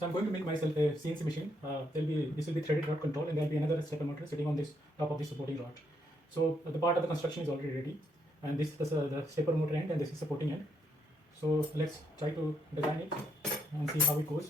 So I'm going to make myself a CNC machine. This will be threaded rod control, and there will be another stepper motor sitting on this top of this supporting rod. So the part of the construction is already ready, and this is the stepper motor end, and this is supporting end. So let's try to design it and see how it goes.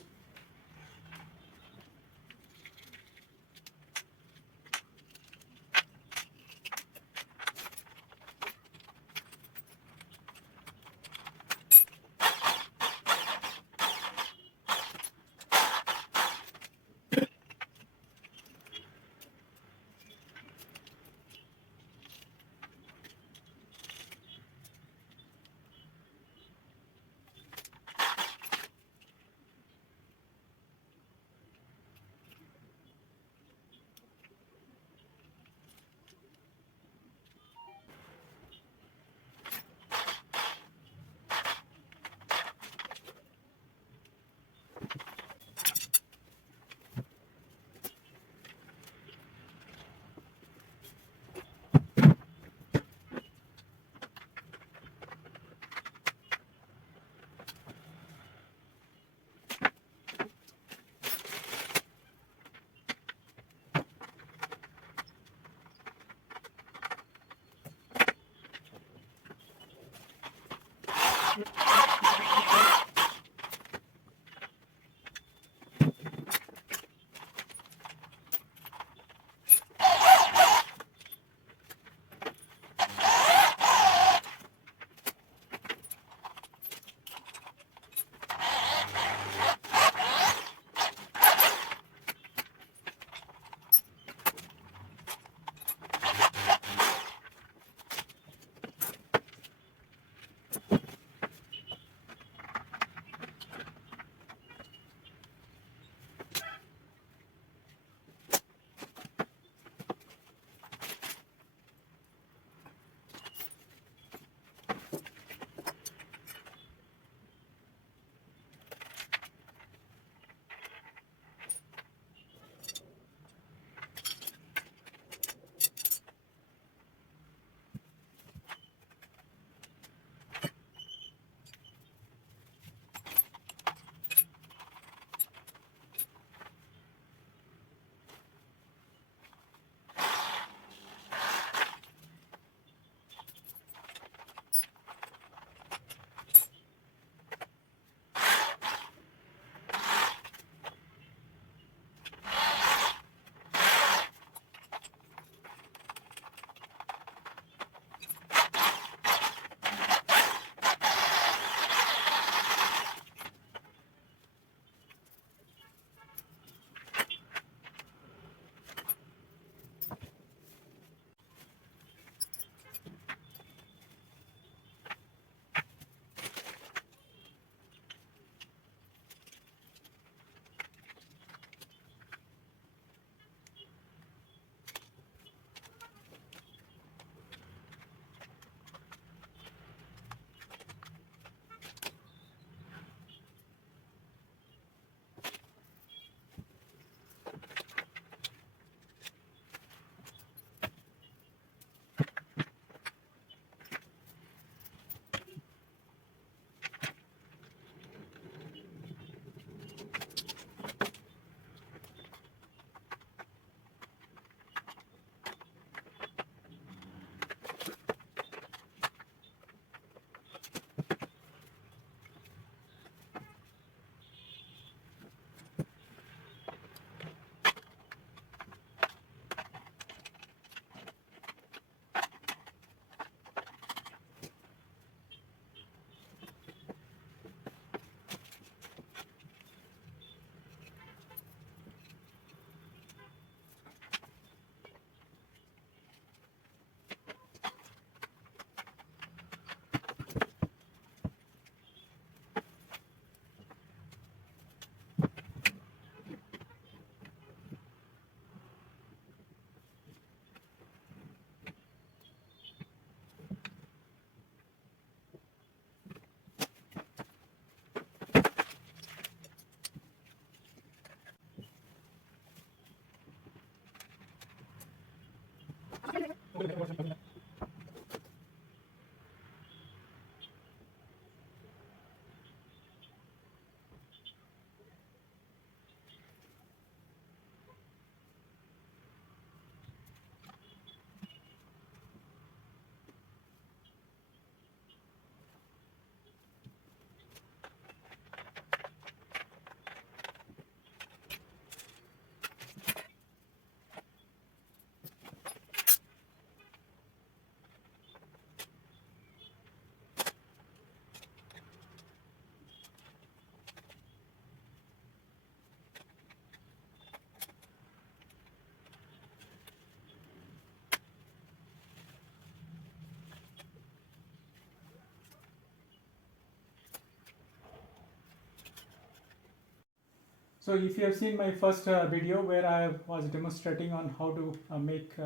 So if you have seen my first video where I was demonstrating on how to make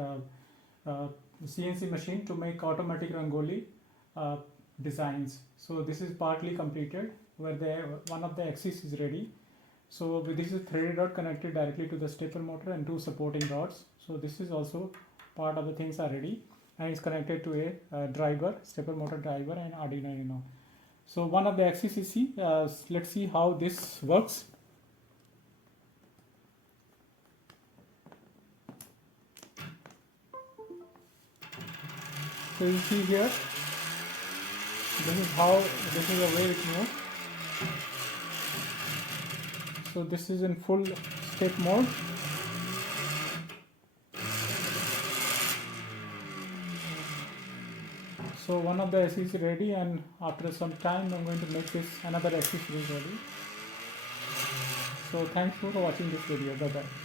CNC machine to make automatic Rangoli designs. So this is partly completed where one of the axis is ready. So this is threaded rod connected directly to the stepper motor and two supporting rods. So this is also part of the things are ready and it's connected to a driver, stepper motor driver and Arduino. So one of the axis is C. Let's see how this works. So you see here, this is the way it moves. So this is in full step mode. So one of the axis is ready, and after some time I'm going to make this another axis ready. So thanks for watching this video. Bye bye.